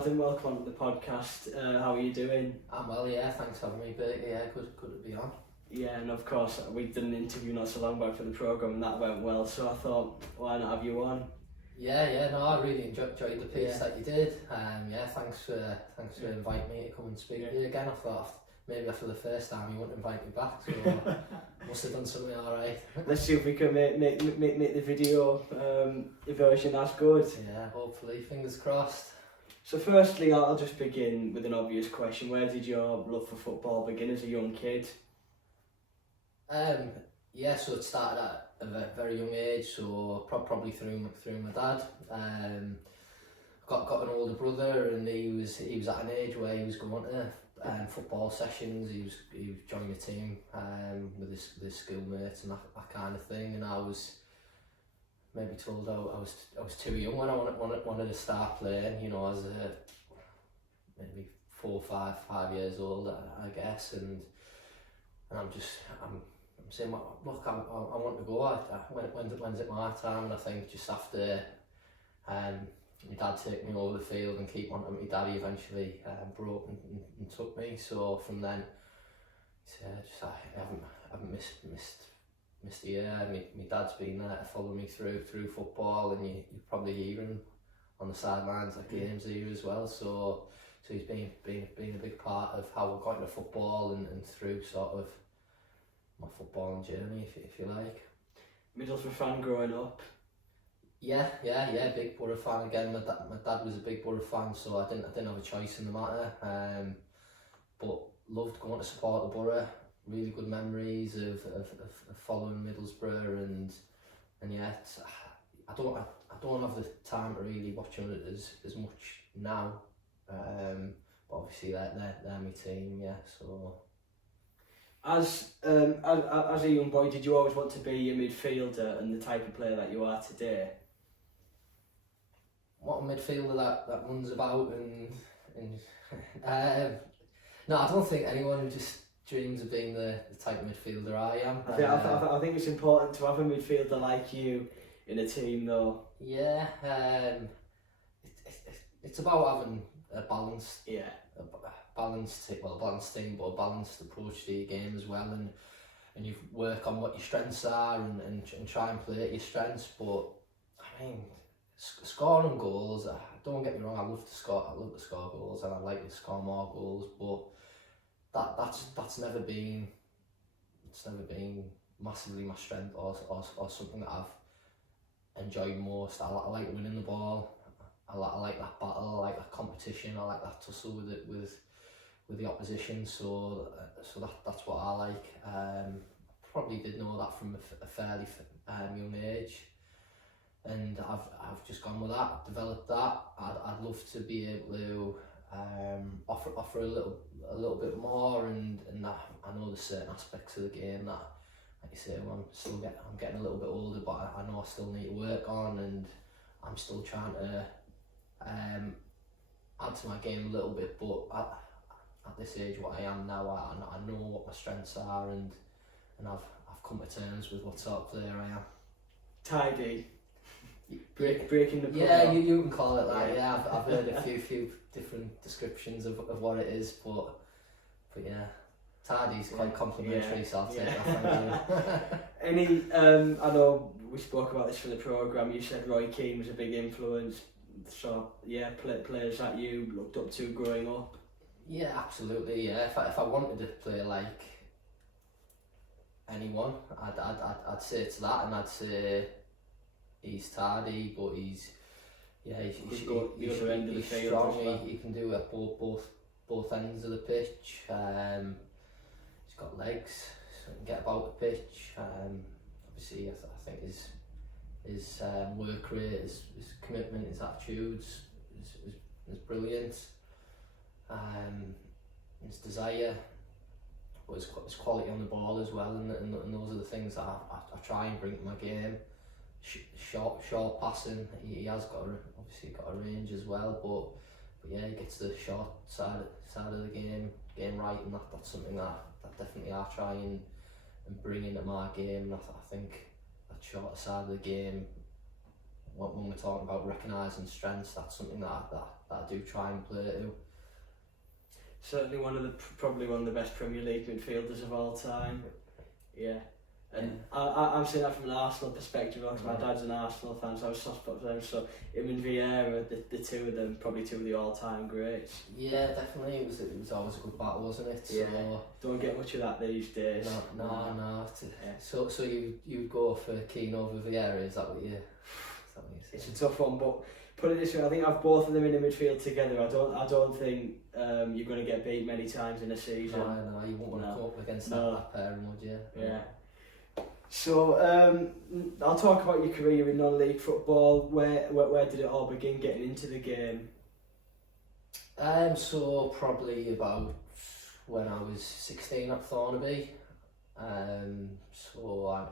Adam, welcome on to the podcast. How are you doing? I'm well, yeah, thanks for having me, but yeah, good to be on. Yeah, and of course we did an interview not so long back for the programme and that went well, so I thought, why not have you on? Yeah, no, I really enjoyed the piece that you did. Yeah, thanks for inviting me to come and speak to you again. I thought maybe after the first time you wouldn't invite me back, so must have done something alright. Let's see if we can make the video version as good. Yeah, hopefully, fingers crossed. So firstly, I'll just begin with an obvious question. Where did your love for football begin as a young kid? Yeah, so it started at a very young age, so probably through my dad. Got an older brother, and he was at an age where he was going to football sessions. He was joining the team with his schoolmates and that kind of thing. And I was maybe told I was too young when I wanted to start playing. You know, as a maybe 4 or 5 years old, I guess. And I'm saying, look, I want to go. When's it my time? And I think just after my dad took me over the field and keep on, my daddy eventually broke and took me. So from then, I haven't missed a year. My dad's been there to follow me through football, and you probably hear him on the sidelines at games here as well. So he's been a big part of how I got into football and through sort of my footballing journey, if you like. Middlesbrough fan growing up? Yeah, big Borough fan again. My dad was a big Borough fan, so I didn't have a choice in the matter. But loved going to support the Borough. Really good memories of following Middlesbrough, and yet I don't have the time to really watch it as much now. But obviously they're my team, yeah. So. As a young boy, did you always want to be a midfielder and the type of player that you are today? What a midfielder that runs about and no, I don't think anyone just dreams of being the type of midfielder I am. I think it's important to have a midfielder like you in a team, though. Yeah, it's about having a balanced team, but a balanced approach to your game as well, and you work on what your strengths are and try and play at your strengths. But I mean, scoring goals, don't get me wrong, I love to score goals, and I like to score more goals, but that's never been massively my strength or something that I've enjoyed most. I like winning the ball. I like that battle, I like that competition, I like that tussle with the opposition, so that's what I like. Probably did know that from a fairly young age, and I've just gone with that, developed that. I'd love to be able to offer a little bit more, and I know there's certain aspects of the game that, like you say, I'm getting a little bit older, but I know I still need to work on, and I'm still trying to add to my game a little bit. But at this age, what I am now, I know what my strengths are, and I've come to terms with what sort of player I am. Tidy. Breaking the puddle. Yeah, you can call it that. Yeah, I've heard a few different descriptions of what it is, but yeah, tidy's quite complimentary, so I'll take that. Any, I know we spoke about this for the programme. You said Roy Keane was a big influence. So yeah, players that you looked up to growing up. Yeah, absolutely. Yeah, if I wanted to play like anyone, I'd say it's that, and I'd say he's tardy, but he's strong. He can do it at both ends of the pitch. He's got legs, so he can get about the pitch. Obviously, I think his work rate, his commitment, his attitudes is brilliant. His desire, but his quality on the ball as well, and those are the things that I try and bring to my game. Short passing, he has obviously got a range as well, but yeah, he gets the short side of the game right, and that's something that definitely I try and bring into my game. And I think that short side of the game when we're talking about recognising strengths, that's something that I do try and play to. Certainly probably one of the best Premier League midfielders of all time. Yeah. And I'm saying that from an Arsenal perspective, because my dad's an Arsenal fan, so I was soft spot for them. So him and Vieira, the two of them, probably two of the all-time greats. Yeah, definitely. It was always a good battle, wasn't it? Yeah. So, don't get much of that these days. No. So you go for Keane over Vieira? Is that what you? It's a tough one, but put it this way: I think I've both of them in the midfield together. I don't think you're going to get beat many times in a season. No, you won't want to come up against that pairing, would you? Yeah. So I'll talk about your career in non-league football. Where did it all begin? Getting into the game? So probably about when I was 16 at Thornaby. So a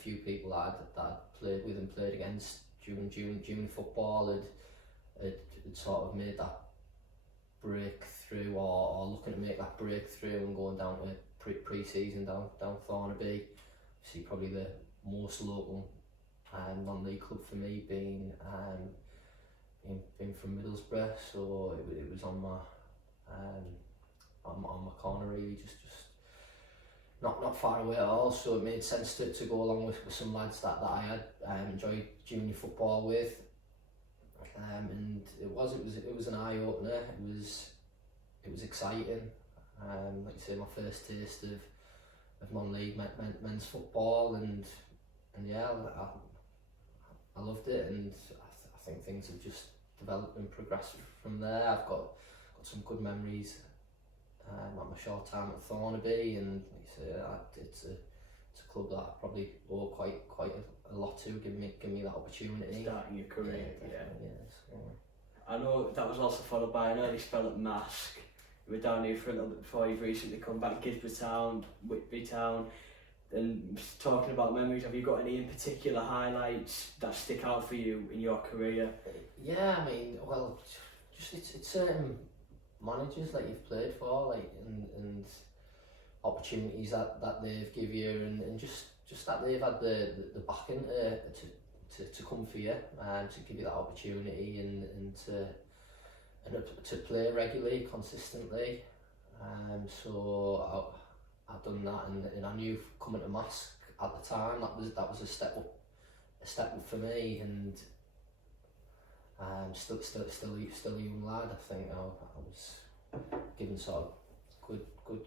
few people that I played with and played against during junior football had sort of made that breakthrough or looking to make that breakthrough and going down to pre-season down Thornaby. See, probably the most local non-league club for me being from Middlesbrough, so it was on my corner really, just not far away at all. So it made sense to go along with some lads that I had enjoyed junior football with, and it was an eye opener. It was exciting. Like you say, my first taste of non-league men's football, and yeah, I loved it, and I think things have just developed and progressed from there. I've got some good memories at my short time at Thornaby, and like you say, it's a club that I probably owe quite a lot to, giving me that opportunity. Starting your career, yeah. So. I know that was also followed by an early spell at Marske. You were down here for a little bit before you've recently come back. Middlesbrough Town, Whitby Town. And talking about memories, have you got any in particular highlights that stick out for you in your career? Yeah, I mean, well, just it's certain managers that you've played for, like and opportunities that they've give you, and just that they've had the backing to come for you and to give you that opportunity and to play regularly, consistently. So I've done that, and I knew coming to Marske at the time that was a step up for me, and still a young lad. I think I was given sort of good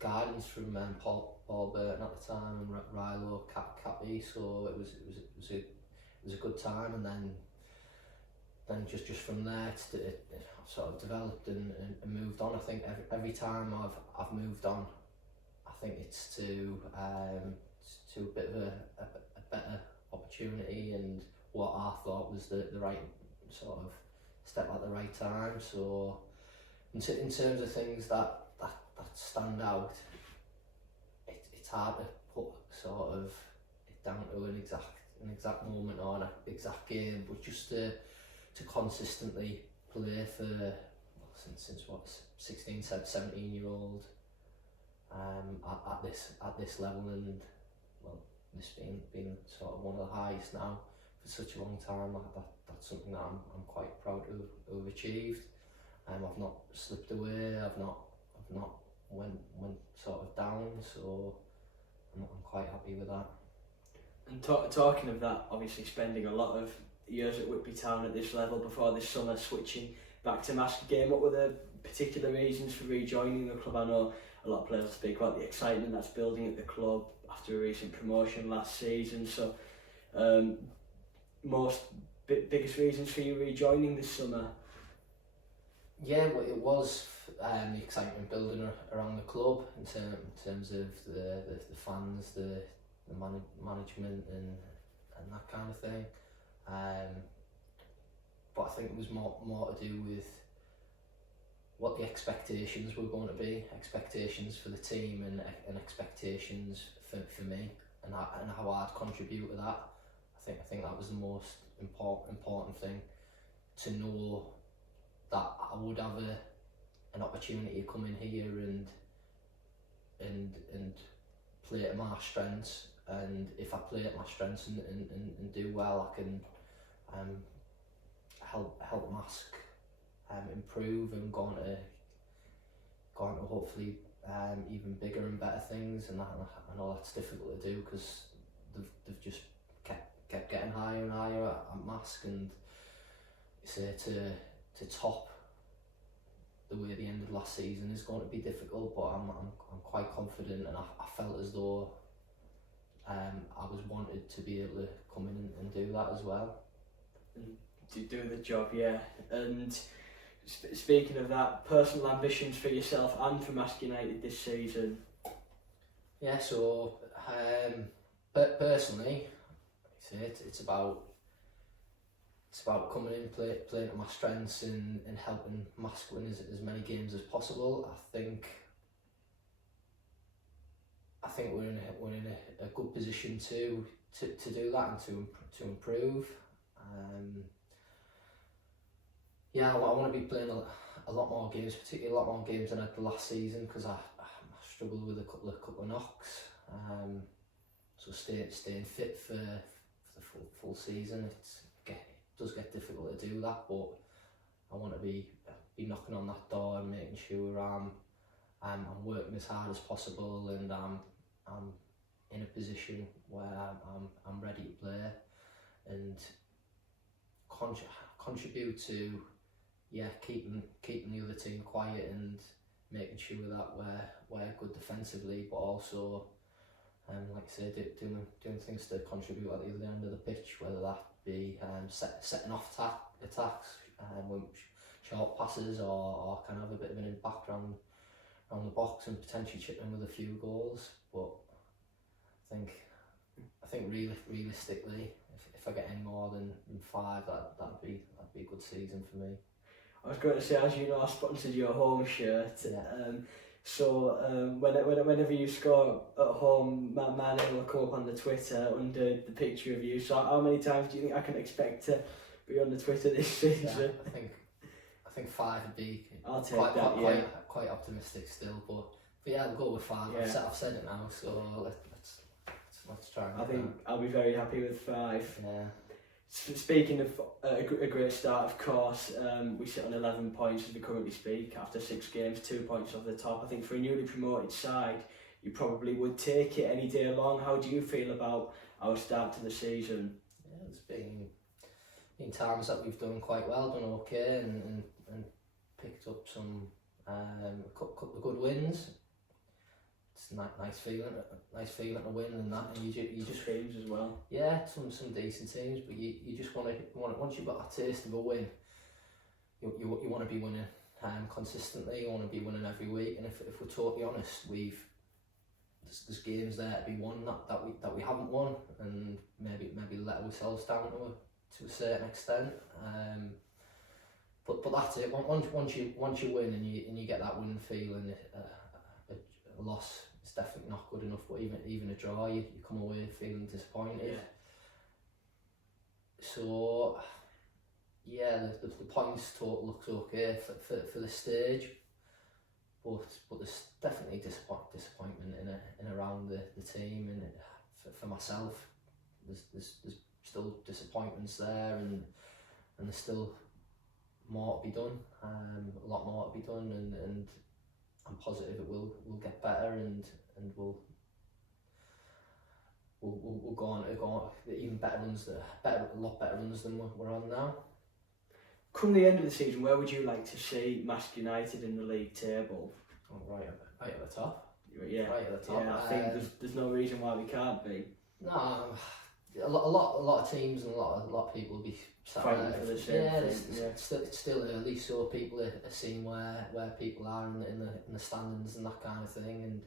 guidance from Paul Burton at the time, and Rilo Cappy, so it was a good time, and then just from there it sort of developed and moved on. I think every time I've moved on, I think it's to a bit of a better opportunity and what I thought was the right sort of step at the right time. So in terms of things that stand out, it's hard to put sort of it down to an exact moment or an exact game, but just to consistently play for since what 16, 17 year old at this level, and well, this being sort of one of the highest now for such a long time, that's something that I'm quite proud to have achieved. I've not slipped away. I've not went sort of down, so I'm quite happy with that. And talking of that, obviously spending a lot of years at Whitby Town at this level before this summer switching back to Marske game, what were the particular reasons for rejoining the club? I know a lot of players speak about the excitement that's building at the club after a recent promotion last season, so biggest reasons for you rejoining this summer? Yeah, well, it was the excitement building around the club in terms of the fans, the management and that kind of thing. But I think it was more to do with what the expectations were going to be, expectations for the team and expectations for me and how I'd contribute to that. I think that was the most important thing, to know that I would have an opportunity to come in here and play to my strengths and if I play at my strengths and do well, I can help Marske improve and go on to hopefully even bigger and better things. And I know that's difficult to do because they've just kept getting higher and higher at Marske, and say to top the way the end of last season is going to be difficult, but I'm quite confident, and I felt as though I was wanted to be able to come in and do that as well. And to do the job, yeah. And speaking of that, personal ambitions for yourself and for Marske United this season? Yeah, so but personally, it's about coming in, playing to my strengths and helping Marske win as many games as possible. I think we're in a good position to do that and to improve. Yeah, I want to be playing a lot more games, particularly a lot more games than I did last season, because I struggled with a couple of knocks. So staying fit for the full season, it does get difficult to do that, but I want to be knocking on that door and making sure I'm working as hard as possible, and I'm in a position where I'm ready to play and contribute to keeping the other team quiet and making sure that we're good defensively, but also like I said, doing things to contribute at the other end of the pitch, whether that be setting off attacks with short passes, or kind of a bit of an impact around the box and potentially chipping with a few goals. But I think realistically, if I get any more than 5, that'd be a good season for me. I was going to say, as you know, I sponsored your home shirt. Yeah. So whenever you score at home, my name will come up on the Twitter under the picture of you. So how many times do you think I can expect to be on the Twitter this season? Yeah, I think 5 would be. I'll take quite optimistic still, but yeah, I'll go with 5. Yeah. I've said it now, so let's try. I think I'll be very happy with 5. Yeah. Speaking of a great start, of course, we sit on 11 points as we currently speak after 6 games, 2 points off the top. I think for a newly promoted side, you probably would take it any day long. How do you feel about our start to the season? Yeah, there's been times that we've done quite well, done okay, and picked up some a couple of good wins. It's a nice feeling to win and that, and you just teams as well. Yeah, some decent teams, but you just want once you've got a taste of a win, you want to be winning consistently. You want to be winning every week, and if we're totally honest, there's games there to be won that we haven't won, and maybe let ourselves down to a certain extent. But that's it. Once you win and you get that win feeling, a loss is definitely not good enough. But even a draw, you come away feeling disappointed. Yeah. So yeah, the points total looks okay for the stage, but there's definitely disappointment in around the team, and for myself, there's still disappointments there, and there's still more to be done, a lot more to be done, and I'm positive it will get better, and we'll go on even better runs, a lot better runs than we're on now. Come the end of the season, where would you like to see Marske United in the league table? Oh, right at the top. Yeah, right at the top. Yeah, I think there's no reason why we can't be. No, a lot of teams and a lot of people will be fighting for the same thing. It's still early, so people are seeing where people are in the standings and that kind of thing, and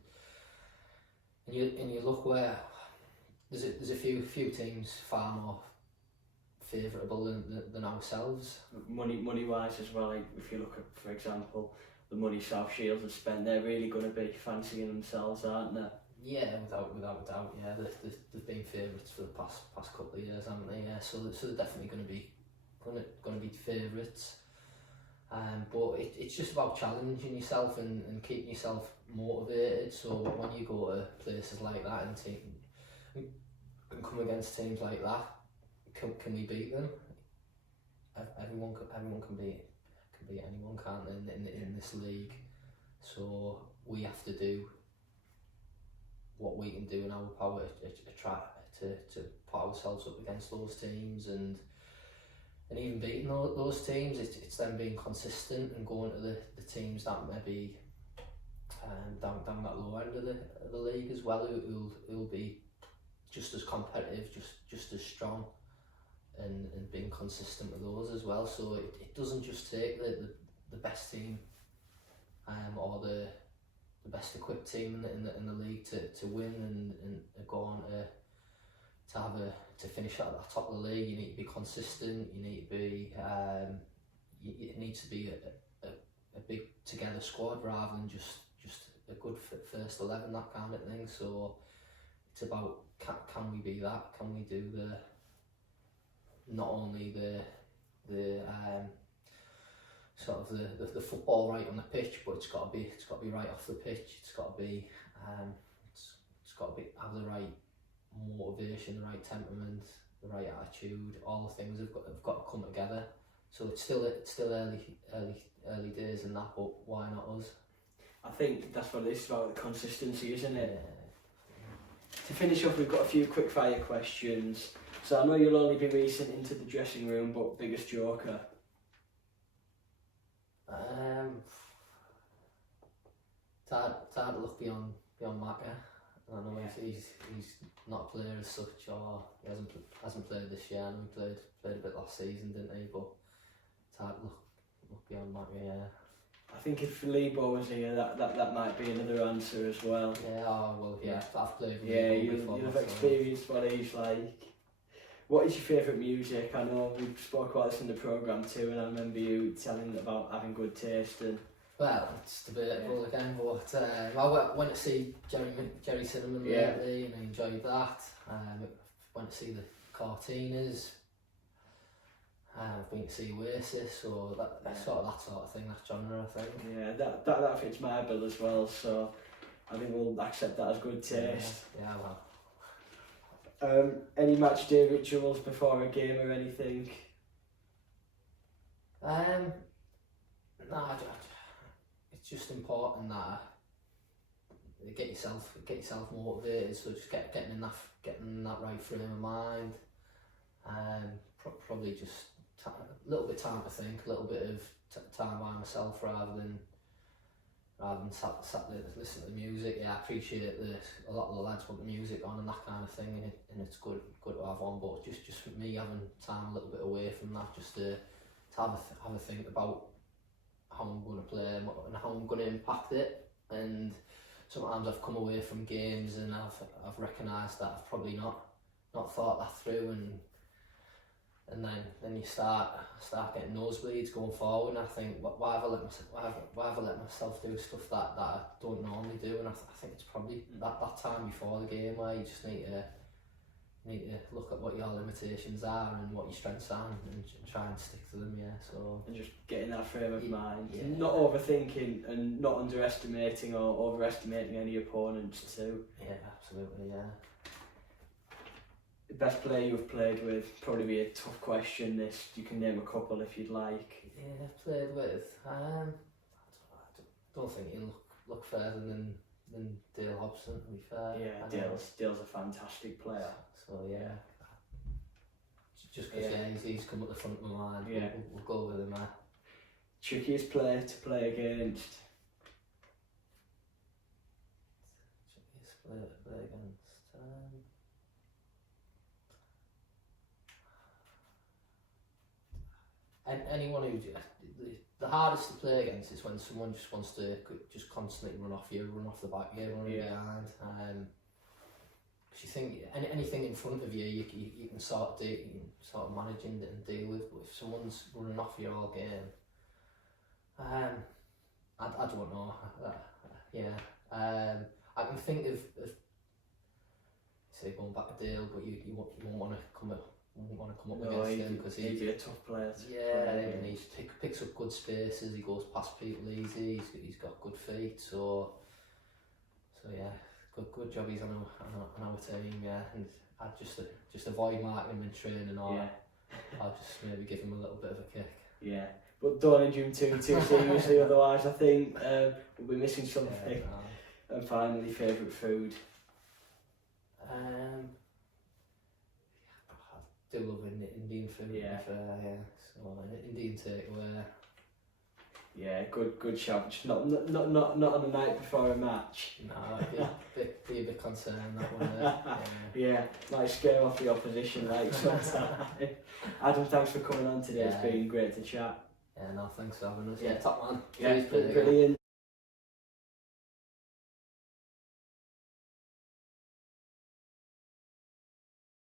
you look where there's a few teams far more favourable than ourselves. Money wise as well. Like if you look at, for example, the money South Shields have spent, they're really going to be fancying themselves, aren't they? Yeah, without a doubt. Yeah, they've been favourites for the past couple of years, haven't they? Yeah, so they're definitely going to be favourites. But it's just about challenging yourself and keeping yourself motivated. So when you go to places like that and and come against teams like that, can we beat them? Everyone can beat anyone, can't they, in this league? So we have to do what we can do in our power to try to put ourselves up against those teams, and even beating those teams. It's then being consistent and going to the teams that maybe down that low end of the league as well, who'll be just as competitive, just as strong, and being consistent with those as well. So it doesn't just take the best team or the best equipped team in the league to win and go on to finish at the top of the league. You need to be consistent. You need to be it needs to be a big together squad rather than just a good first 11, that kind of thing. So it's about can we be that? Can we do not only the sort of the football right on the pitch, but it's got to be right off the pitch. It's got to be have the right motivation, the right temperament, the right attitude. All the things have got to come together. So it's still early days in that, but why not us? I think that's what it is about, the consistency, isn't it? Yeah. To finish off, we've got a few quick fire questions. So I know you'll only be recent into the dressing room, but biggest joker? It's hard to look beyond Marske. I know he's not a player as such, or he hasn't played this year. I know he played a bit last season, didn't he? But it's hard to look beyond Marske. Yeah. I think if Lebo was here, that might be another answer as well. Yeah, well, yeah, I've played with Lebo before. You've experienced what he's like. What is your favourite music? I know we spoke about this in the programme too, and I remember you telling about having good taste. And well, it's debatable again, but I went to see Jerry Cinnamon lately, and I enjoyed that. Went to see the Cortinas. I've been to see Oasis, or that sort of thing, that genre, I think. Yeah, that fits my bill as well, so I think we'll accept that as good taste. Yeah, well. Any match day rituals before a game or anything? It's just important that you get yourself motivated. So just getting in that right frame of mind. Probably just a little bit of time to think, a little bit of time by myself rather than sat there listening to the music. Yeah, I appreciate a lot of the lads put the music on and that kind of thing, and it's good to have on. But just for me, having time a little bit away from that, just to have a think about how I'm going to play and how I'm going to impact it. And sometimes I've come away from games and I've recognised that I've probably not thought that through, and then you start getting nosebleeds going forward, and I think, why have I let myself do stuff that I don't normally do? And I think it's probably that time before the game where you just need to look at what your limitations are and what your strengths are, and try and stick to them. Yeah, so and just getting that frame of mind, yeah. Not overthinking and not underestimating or overestimating any opponents too. Yeah, absolutely. Yeah. The best player you've played with, probably be a tough question this. You can name a couple if you'd like. Yeah, played with. I don't think you look further than Dale Hobson, to be fair. Yeah, Dale's a fantastic player. So yeah, just because he's come at the front of my mind. Yeah, we'll go with him. Trickiest player to play against. Trickiest player to play against. Anyone who the hardest to play against is when someone just wants to just constantly run off the back, run behind. Because you think anything in front of you, you can sort of manage and deal with. But if someone's running off you all game, I don't know. I can think of say going back to Dale, but you won't want to come up. Against him because he'd be a tough player. And he picks up good spaces. He goes past people easy. He's got good feet. So yeah, good job he's on our team, yeah. And I'd just avoid marking him in training, or I'll just maybe give him a little bit of a kick. Yeah, but don't injure him too seriously, otherwise I think we'll be missing something. Yeah, And finally, favourite food? I do love Indian food. Yeah. So Indian takeaway. Yeah, good shout. Just not on the night before a match. No, be a bit concerned that one there. Yeah, might scare off the opposition like sometimes. Adam, thanks for coming on today. It's been great to chat. Yeah, no, thanks for having us. Yeah, top man. Yeah, Cheers, brilliant.